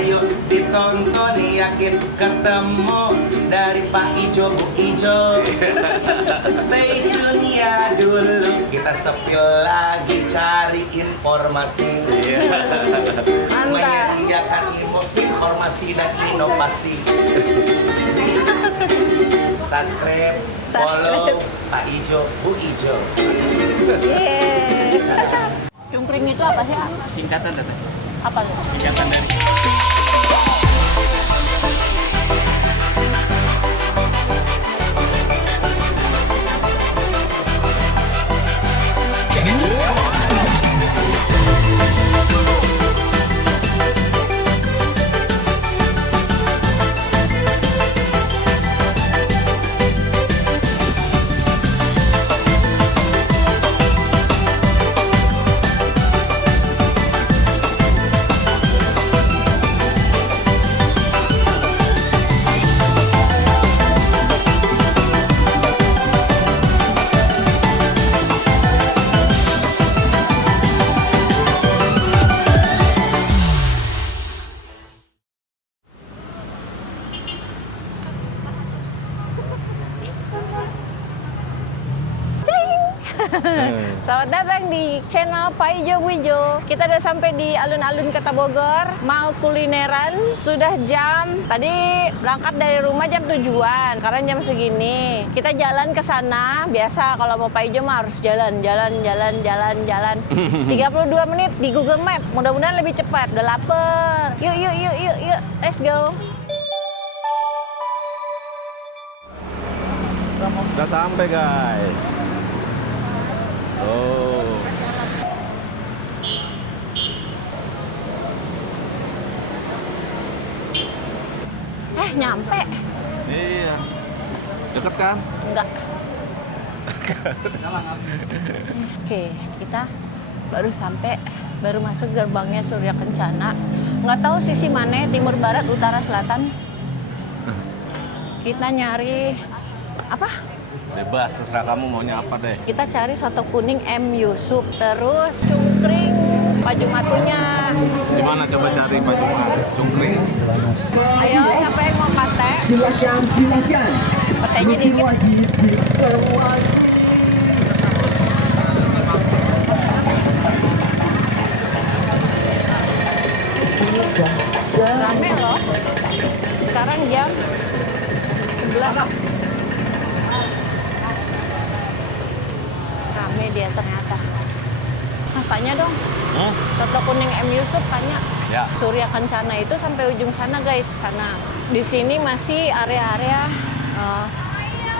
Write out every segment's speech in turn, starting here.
Ayo ditonton yakin ketemu dari Pak Ijo Bu Ijo. Stay tune ya dulu, kita sepil lagi cari informasi. Menyediakan informasi dan inovasi. Subscribe, follow Pak Ijo Bu Ijo. Cungkring itu apa sih? Singkatan Teteh. Apa tuh? Singkatan dari Selamat datang di channel Pak Ijo Bu Ijo. Kita udah sampai di alun-alun Kota Bogor, mau kulineran. Sudah jam, tadi berangkat dari rumah jam 7-an. Sekarang jam segini. Kita jalan ke sana. Biasa kalau mau Pak Ijo mah harus jalan. 32 menit di Google Map. Mudah-mudahan lebih cepat. Udah lapar. Yuk. Let's go. Udah sampai guys. Oh. Nyampe. Iya. Deket kan? Enggak. Oke, kita baru sampai, baru masuk gerbangnya Surya Kencana. Nggak tahu sisi mana, timur, barat, utara, selatan. Kita nyari apa? Bebas, terserah kamu maunya apa deh. Kita cari soto kuning M Yusuf, terus cungkring Paju Matunya. Di mana coba cari baju cungkring? Ayo, siapa yang mau pate? Silakan. Patenya dikit. Rame loh. Sekarang jam 11. Rame dia ternyata. Mas tanya dong. Soto kuning M Yusuf tanya. Ya. Surya Kencana itu sampai ujung sana guys, sana. Di sini masih area-area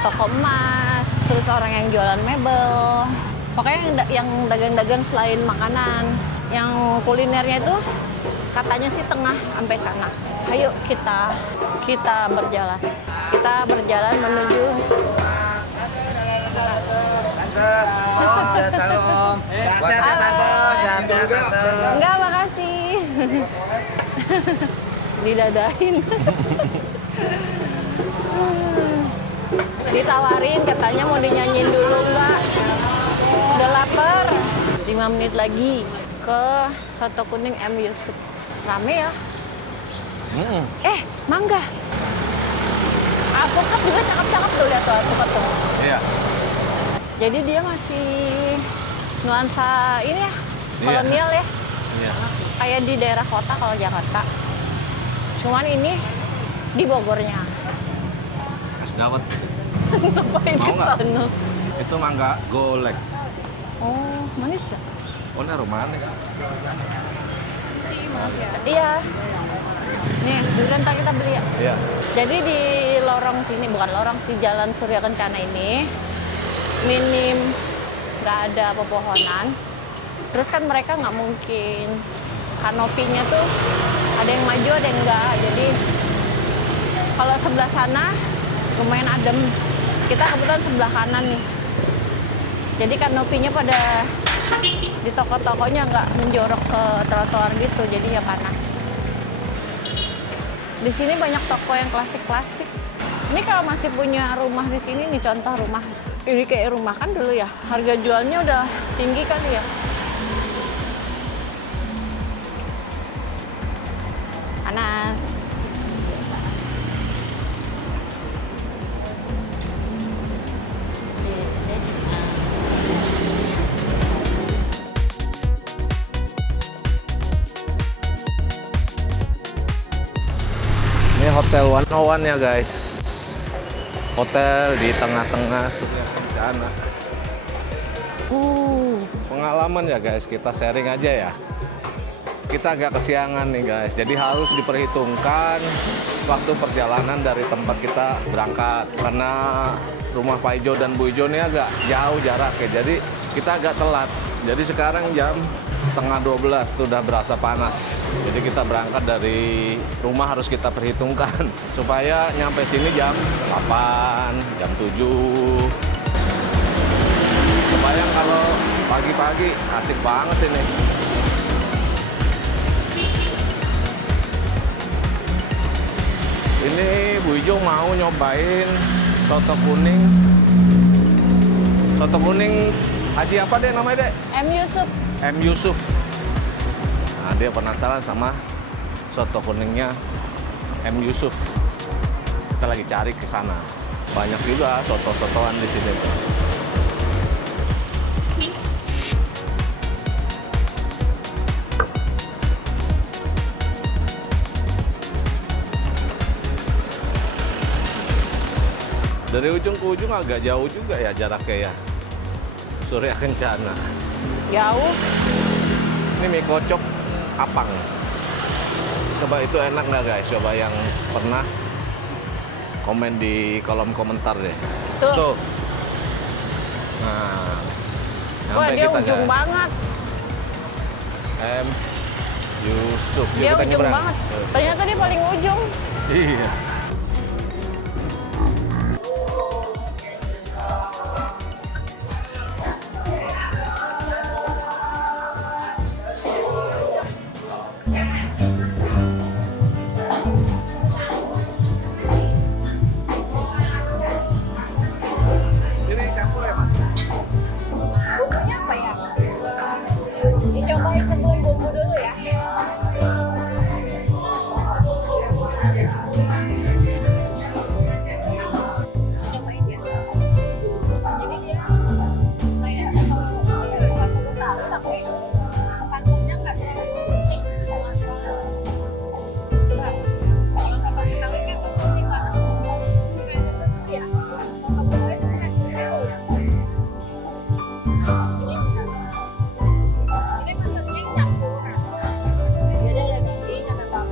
toko emas, terus orang yang jualan mebel. Pokoknya yang dagang-dagang selain makanan. Yang kulinernya itu katanya sih tengah sampai sana. Ayo kita berjalan. Kita berjalan menuju Salam. Enggak, makasih. Didadahin. Ditawarin katanya mau dinyanyiin dulu enggak. Udah lapar. 5 menit lagi ke soto kuning M Yusuf. Rame ya? Mangga. Alpukat juga cakep-cakep tuh, lihat tuh alpukat tuh. Iya. Jadi dia masih nuansa ini ya, kolonial ya. Iya. Kayak di daerah kota kalau Jakarta. Cuman ini di Bogornya. Es dawet. Ngapain Mau ke nggak? sono? Itu mangga golek. Oh, manis gak? Oh, ini manis. Iya. Nih, durian ntar kita beli ya. Iya. Jadi di lorong sini, bukan lorong sih, Jalan Surya Kencana ini minim nggak ada pepohonan. Terus kan mereka nggak mungkin, kanopinya tuh ada yang maju ada yang enggak. Jadi kalau sebelah sana lumayan adem. Kita kebetulan sebelah kanan nih. Jadi kanopinya pada di toko-tokonya nggak menjorok ke trotoar gitu, jadi ya panas. Di sini banyak toko yang klasik-klasik. Ini kalau masih punya rumah di sini nih, contoh rumah. Ini kayak rumah kan dulu ya. Harga jualnya udah tinggi kali ya. Panas. Ini Hotel 101 ya guys. Hotel di tengah-tengah Surya Kencana. Pengalaman ya guys, kita sharing aja ya. Kita agak kesiangan nih guys, jadi harus diperhitungkan waktu perjalanan dari tempat kita berangkat. Karena rumah Pak Ijo dan Bu Ijo ini agak jauh jaraknya, jadi kita agak telat. Jadi sekarang jam 11:30 sudah berasa panas. Jadi kita berangkat dari rumah harus kita perhitungkan supaya nyampe sini jam 8, jam 7. Kebayang kalau pagi-pagi asik banget ini. Ini Bu Ijo mau nyobain soto kuning. Soto kuning Haji apa deh namanya deh? M. Yusuf. M. Yusuf. Nah, dia penasaran sama soto kuningnya M. Yusuf. Kita lagi cari ke sana. Banyak juga soto-sotoan di sini. Dari ujung ke ujung agak jauh juga ya jaraknya ya. Surya Kencana. Jauh. Ini mie kocok Apang. Coba itu enak nggak guys? Coba yang pernah komen di kolom komentar deh. Tuh. Nah, Wah, sampai dia kita ujung guys. banget. M. Yusuf. Yuk, Dia kita ujung nyebrang. banget. Ternyata dia paling ujung. Iya. Ini campur ya mas? Bumbunya apa ya? Dicobain sebelum bumbu dulu ya. Cobain ya. Jadi dia kayak satu tahu tapi santannya nggak putih. Kalau kata Betawi kan putih banget. Kayak susu ya. Soto Betawi itu kayak susu ya. Ini masaknya campur. Jadi ada daging, ada bawang,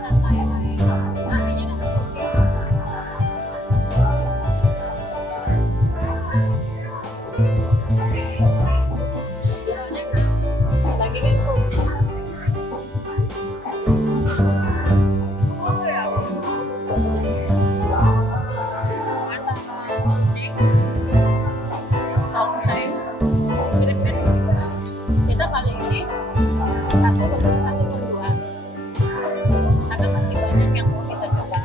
dan lain-lain. Nantinya ada topping. Dagingnya empuk. Tongseng, mirip-mirip. Kita kali ini satu berdua. Karena masih banyak yang mau kita coba.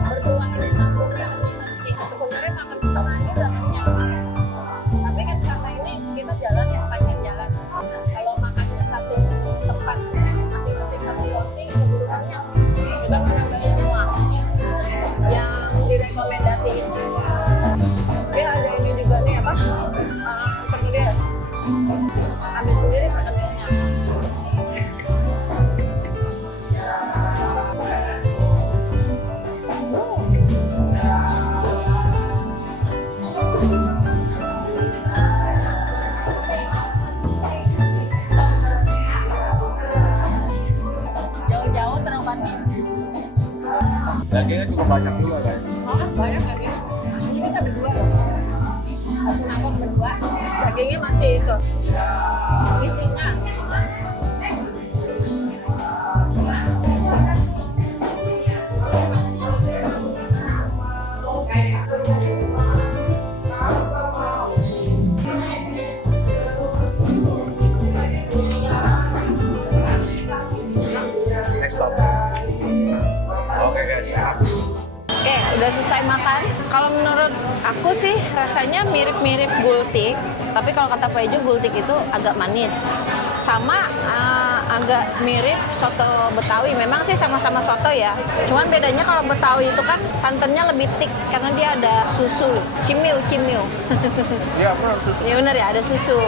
Berdua ini mampu nggak sih? Sebenarnya makan di tengah ini udah kenyang. Tapi kan karena ini kita jalan ya sepanjang jalan. Kalau makannya satu tempat masing-masing satu porsi keburu kenyang. Kita mau nambahin semua yang direkomendasiin. Dia ada ini juga nih apa? Kemudian ambil sendiri makan kenyang. Jauh-jauh terobati. Dagingnya cukup banyak juga guys. Oh, banyak lagi. Ini kita berdua loh. Satu nangkut berdua. Dagingnya masih itu. Isinya. Next stop. Oke guys, siap. Oke, udah selesai makan. Kalau menurut aku sih rasanya mirip-mirip gultik. Tapi kalau kata Pak Ijo, gultik itu agak manis. Sama agak mirip soto Betawi. Memang sih sama-sama soto ya. Cuman bedanya kalau Betawi itu kan santannya lebih thick karena dia ada susu, cimiu. Iya, benar. Iya bener ya, ada susu.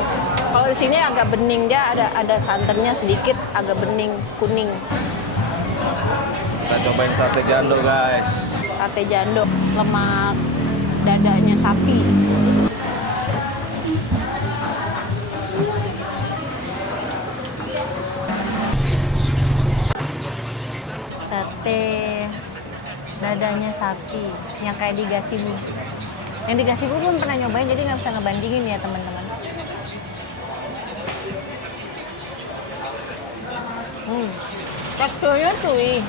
Kalau di sini agak bening, dia ada santannya sedikit, agak bening, kuning. Kita cobain sate jando guys. Sate jando, lemak dadanya sapi. Sate dadanya sapi yang kayak di Gasibu. Yang di Gasibu belum pernah nyobain, jadi nggak bisa ngebandingin ya teman-teman. Teksturnya cuy.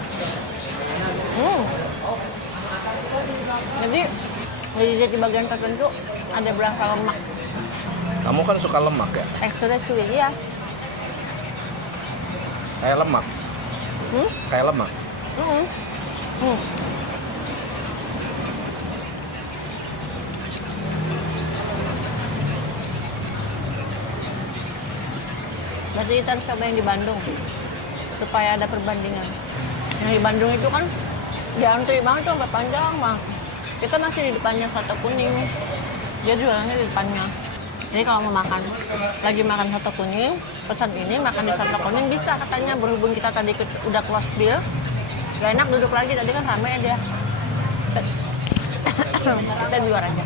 Jadi di bagian tertentu ada berasa lemak. Kamu kan suka lemak ya? Teksturnya cuy, ya. Kayak lemak. Kayak lemak. Berarti kita harus coba yang di Bandung supaya ada perbandingan. Yang di Bandung itu kan dia antri banget tuh sampai panjang mah. Kita masih di depannya soto kuning. Dia jualannya di depannya. Jadi kalau mau makan, lagi makan soto kuning, pesan ini makan di soto kuning bisa katanya, berhubung kita tadi udah close bill. Gak enak duduk lagi, tadi kan ramai aja. Kita di luar aja.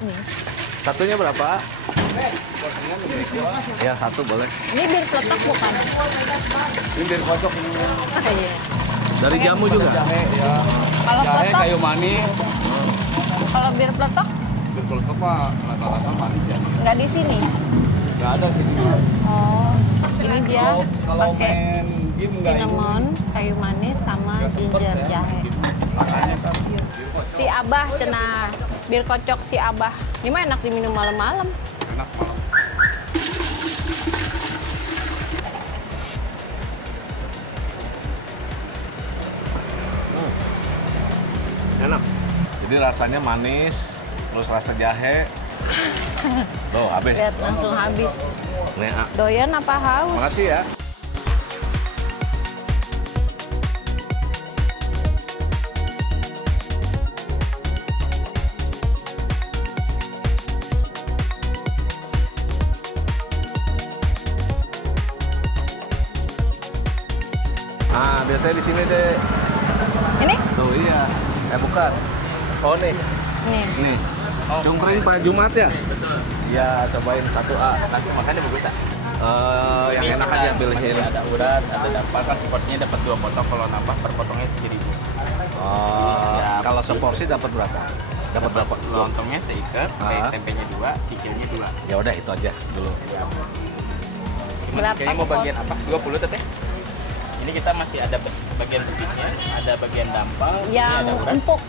Ini. Satunya berapa? Ya, satu boleh. Ini bir peletok bukan? Ini bir kocok ini. Iya. Dari jamu juga? Jahe, ya. Kalau Jahe, peletok, kayu manis. kalau bir peletok Bir peletok mah rata-rata manis ya. nggak di sini. Nggak ada sih. Oh, ini dia Kalau pakai main game nggak ini. cinnamon, kayu manis, sama ginger jahe. Makanya kan. Si Abah cenah, bir kocok si Abah. Ini mah enak diminum malam-malam. Enak malam. Enak. Jadi rasanya manis, terus rasa jahe. Tuh, habis. Lihat langsung habis. Nih, ah. Doyan apa haus? Makasih ya. Ah, biasanya di sini deh. Ini? Tuh iya. Bukan. Oh nih, Nih. nih. Cungkring Pak Jumat ya? Iya, cobain 1A. Nanti makannya bagus ya. Yang enak aja pilihnya ini. Ada urat, ada dapat kan seporsinya dapat 2 potong, kalau nambah per potongnya 7.000. Ya. Kalau seporsi dapat berapa? Dapat berapa? Lontongnya seikat, Ah. tempenya 2, cicilnya 2. Ya udah itu aja dulu. Berapa Ini mau bagian pot? apa? 20 teteh. Ini kita masih ada bagian betisnya, ada bagian dampal, ini Yang ada urat. empuk.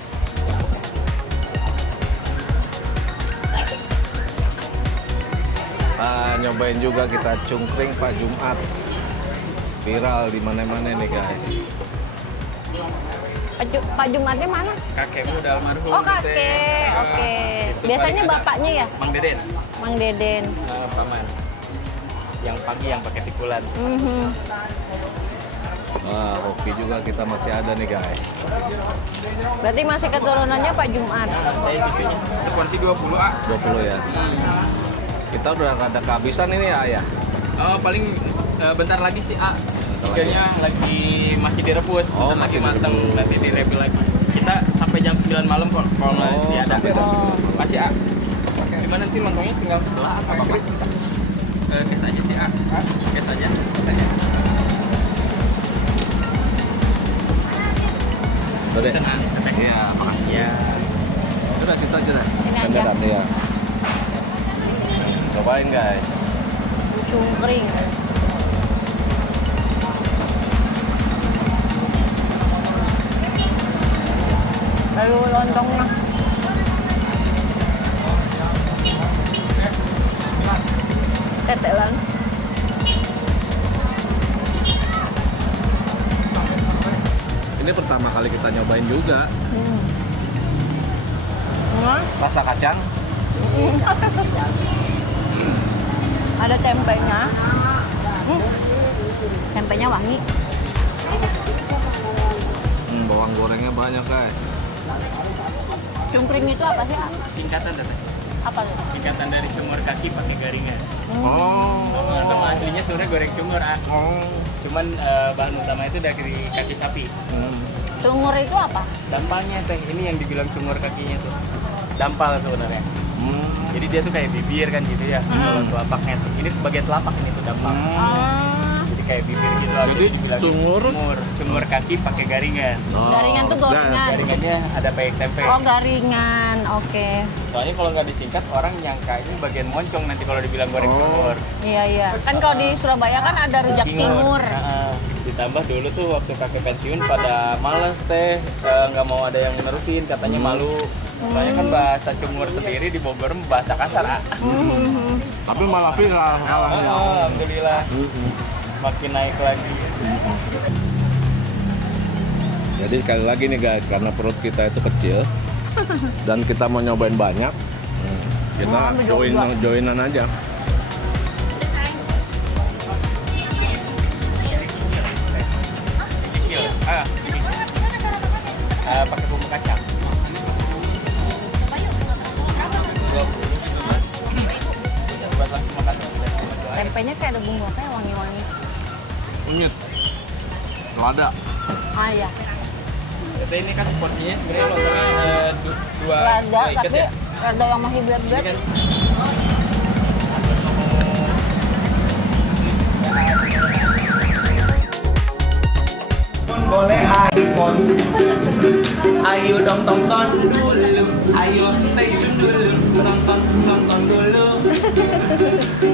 Nyobain juga kita cungkring Pak Jumat. Viral di mana-mana nih guys. Pak Jumatnya mana? Kakekmu udah almarhum. Oh teteh. kakek, oke. Itu Biasanya paling ada bapaknya ya? Mang Deden, Mang Deden. paman. Yang pagi yang pakai pikulan. Wah, kopi juga kita masih ada nih guys. Berarti masih keturunannya Pak Jumat. Saya cucunya. Itu porsi 20 ah. 20 ya. Kita udah ada kehabisan ini ya, Ayah. Oh paling bentar lagi sih A. Bentar Iganya lagi masih direbus, Oh, bentar lagi masih matang, direbus. nanti direfill lagi. Kita sampai jam 9 malam kok kalau masih ada. sampai jam Oh. Masih A. Gimana nanti lontongnya tinggal sebelah apa apa bisa? Kes aja sih A. Kes aja. Udah deh. Tenang. Iya, Makasih ya. Udah situ aja deh. Ini aja. Beneran, iya. Cobain guys. Cungkring. Lalu lontongnya. Tetelan. Ini pertama kali kita nyobain juga. Nah, Rasa kacang. Ada tempenya. Tempenya wangi. Bawang gorengnya banyak guys. Cungkring itu apa sih? Ah? Singkatan teteh. Apa tuh? Singkatan dari cumur kaki pakai garingan. Oh. Nama aslinya sebenarnya goreng cumur, ah. Cuman bahan utama itu dari kaki sapi. Cungur itu apa? Dampalnya teh, ini yang dibilang cumur kakinya tuh. Dampal sebenarnya. Jadi dia tuh kayak bibir kan gitu ya. Kalau telapaknya tuh. Ini sebagai telapak ini tuh dampal. Jadi kayak bibir gitu. Jadi dibilang cumur kaki pakai garingan. Garingan tuh gorengan. Garingannya ada pakai tempe. Oh, garingan. Oke. Soalnya kalau nggak disingkat orang nyangka ini bagian moncong nanti kalau dibilang goreng cumur. Iya, iya. Kan kalau di Surabaya kan ada rujak cingur. Ditambah dulu tuh waktu kakek pensiun pada males teh, nggak mau ada yang menerusin, katanya malu. Soalnya kan bahasa cumur sendiri di Bogor bahasa kasar. Tapi malah viral. Alhamdulillah. Makin naik lagi. Jadi sekali lagi nih guys, karena perut kita itu kecil dan kita mau nyobain banyak, kita joinan aja. Pakai bumbu kacang. Buat langsung makan. Tempenya kayak ada bumbu apa ya, wangi-wangi. Kunyit, lada. Ah iya. Tapi ini kan porsinya sebenarnya lontongnya dua Lada, ikat tapi ya. ada yang masih berat-berat. Ini kan boleh ikon. Ayo dong tonton dulu, ayo stay tune dulu, nonton dulu.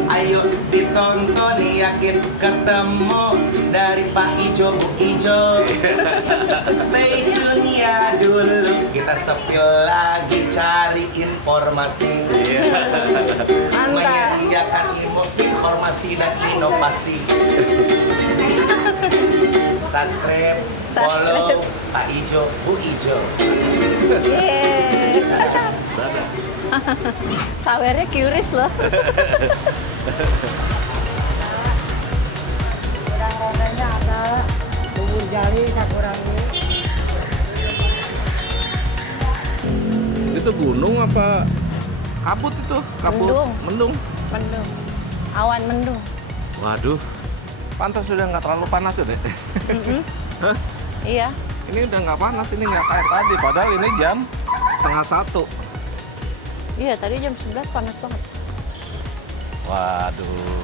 Ayo ditonton, yakin ketemu dari Pak Ijo Bu Ijo. Stay tune ya dulu, kita sepil lagi cari informasi. Menyediakan informasi dan inovasi. Subscribe, follow Pak Ijo, Bu Ijo. Yeay. Sawernya curious loh. Kurang-kurangnya ada bubur jali, kurangnya. Itu gunung apa kabut itu? Kabut. Mendung. Mendung. Mendung. Awan mendung. Waduh. Pantas sudah nggak terlalu panas ya deh. Hah? Iya. Ini udah nggak panas, ini nggak kayak tadi. Padahal ini jam 12:30. Iya, tadi jam 11 panas banget. Waduh.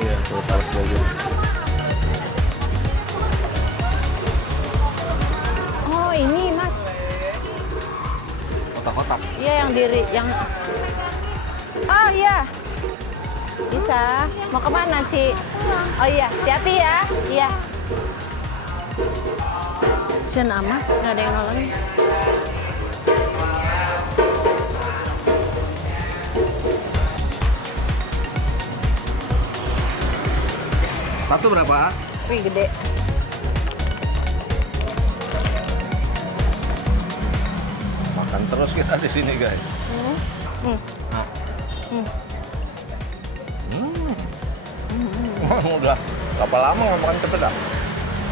Iya, tuh panas banget. Oh, ini Mas. Kotak-kotak. Iya, yang Oh iya. Bisa. Mau kemana, Ci? Oh iya, hati-hati ya. Iya. Sian amat, nggak ada yang nolongin. Satu berapa? Wih, gede. Makan terus kita di sini, guys. Udah berapa lama nggak makan cepet dah?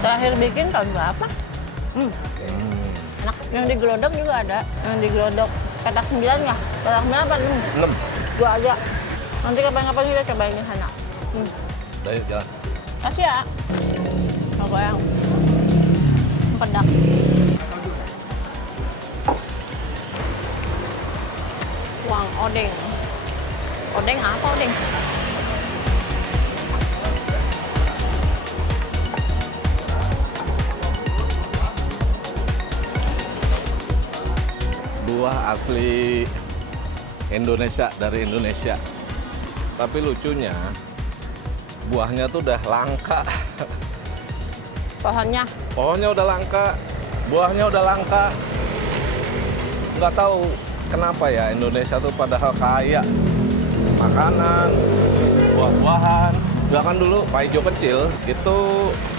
Terakhir bikin tahun berapa? Enak. Yang di Glodok juga ada. Yang di Glodok petak 9 nggak? Petak 9 apa 6? 6. Dua aja. Nanti kapan-kapan kita cobain di sana. Ayo jalan. Kasih ya. Apa yang pedak. Wang odeng. Odeng apa odeng? Buah asli Indonesia, dari Indonesia. Tapi lucunya buahnya tuh udah langka. Pohonnya udah langka, buahnya udah langka. Nggak tahu kenapa ya Indonesia tuh padahal kaya makanan, buah-buahan. Bahkan dulu Pak Ijo kecil itu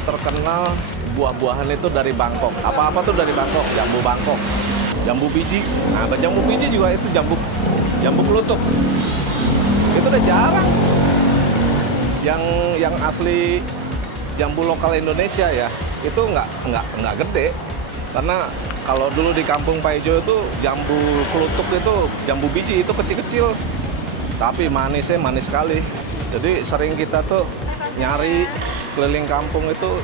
terkenal buah-buahan itu dari Bangkok. Apa-apa tuh dari Bangkok, jambu Bangkok. Jambu biji. Nah, jambu biji juga itu jambu kelutuk. Itu udah jarang. Yang asli jambu lokal Indonesia ya, itu nggak gede. Karena kalau dulu di kampung Pak Ijo itu jambu kelutuk itu, jambu biji itu kecil-kecil. Tapi manisnya manis sekali. Jadi sering kita tuh nyari keliling kampung itu,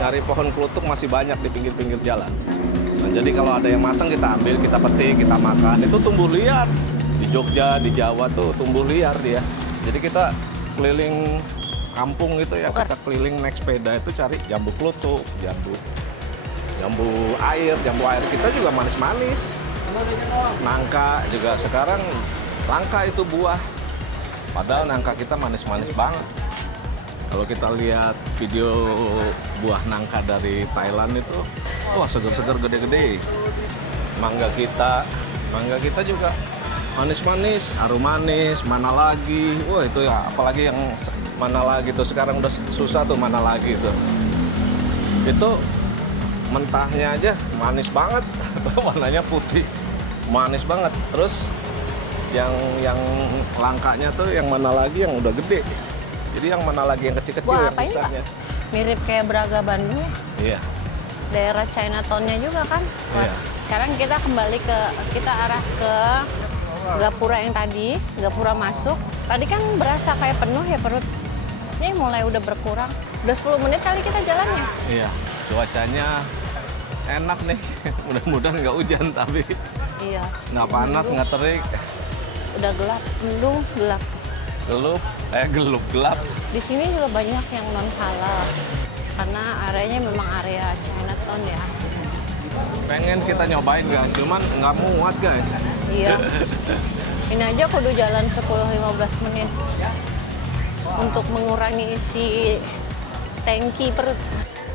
nyari pohon kelutuk masih banyak di pinggir-pinggir jalan. Nah, jadi kalau ada yang matang kita ambil, kita petik, kita makan. Itu tumbuh liar. Di Jogja, di Jawa tuh tumbuh liar dia. Jadi kita keliling kampung itu ya, kita keliling naik sepeda itu cari jambu kelutuk, jambu air kita juga manis-manis. Nangka juga sekarang langka itu buah. Padahal nangka kita manis-manis banget. Kalau kita lihat video buah nangka dari Thailand itu, wah seger-seger gede-gede. Mangga kita juga manis-manis, harum manis, mana lagi. Wah itu ya, apalagi yang mana lagi tuh sekarang udah susah tuh mana lagi tuh. Itu mentahnya aja manis banget, warnanya putih, manis banget. Terus yang langkanya tuh yang mana lagi yang udah gede. Jadi yang mana lagi yang kecil-kecil Wah, yang apa ini, besarnya. Mirip kayak Braga Bandung ya. Iya. Daerah Chinatown-nya juga kan. Mas, Iya. sekarang kita arah ke Gapura yang tadi, Gapura masuk. Tadi kan berasa kayak penuh ya perut. Ini mulai udah berkurang. Udah 10 menit kali kita jalannya. Iya. Cuacanya enak nih. Mudah-mudahan nggak hujan tapi Iya. nggak panas, nggak terik. Udah gelap, mendung, gelap. Gelup gelap. Di sini juga banyak yang non halal. Karena areanya memang area Chinatown ya. Pengen kita nyobain guys, cuman nggak muat guys. Iya. Ini aja kudu jalan 10-15 menit untuk mengurangi isi tangki perut.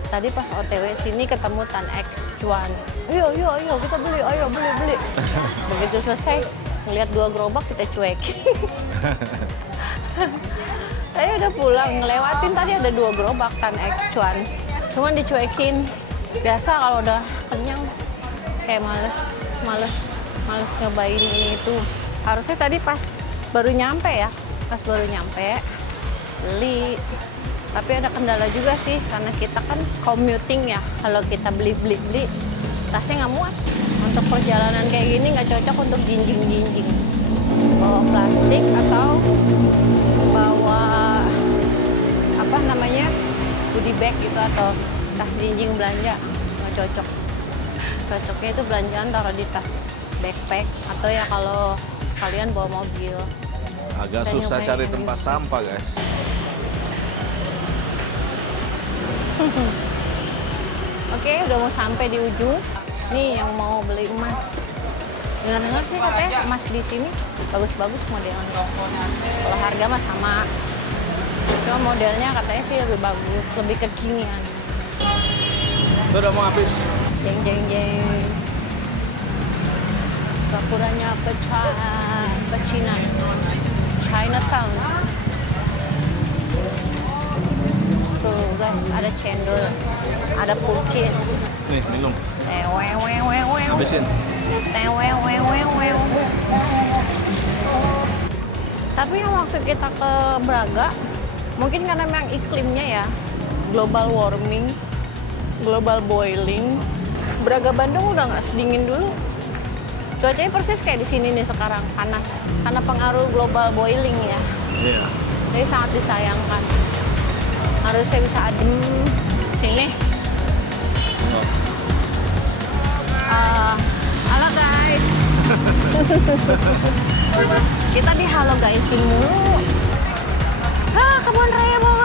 Tadi pas OTW sini ketemu Tan Ek Cuan. Ayo kita beli, ayo beli. Begitu selesai ngeliat 2 gerobak kita cuek. Saya udah pulang, ngelewatin tadi ada 2 gerobak Tan Ek Cuan. Cuman dicuekin. Biasa kalau udah kenyang kayak males nyobain ini itu. Harusnya tadi pas baru nyampe ya, beli. Tapi ada kendala juga sih karena kita kan commuting ya. Kalau kita beli tasnya nggak muat. Untuk perjalanan kayak gini nggak cocok untuk jinjing. Bawa plastik atau bawa apa namanya goodie bag gitu atau tas jinjing belanja, nggak cocok. Cocoknya itu belanjaan taruh di tas backpack atau ya kalau kalian bawa mobil. Agak Kita susah nyobain cari yang tempat gitu. sampah guys. Oke, udah mau sampai di ujung. Nih yang mau beli emas. Dengar-dengar sih katanya emas di sini bagus-bagus modelnya. Kalau harga mah sama. Cuma modelnya katanya sih lebih bagus, lebih kekinian. Itu udah mau habis. Jeng. Gapuranya pecinan. Chinatown. Tuh guys, ada cendol, ada pukis. Nih minum. Tewewewewew. Habisin. Tewewewewew. Tapi yang waktu kita ke Braga, mungkin karena memang iklimnya ya, global warming, global boiling. Braga Bandung udah nggak sedingin dulu. Cuacanya persis kayak di sini nih sekarang, panas. Karena pengaruh global boiling ya. Iya. Jadi sangat disayangkan. Harusnya bisa adem. Sini. Halo guys. Kita di Halo Guysin mulu. Kebun raya bawah.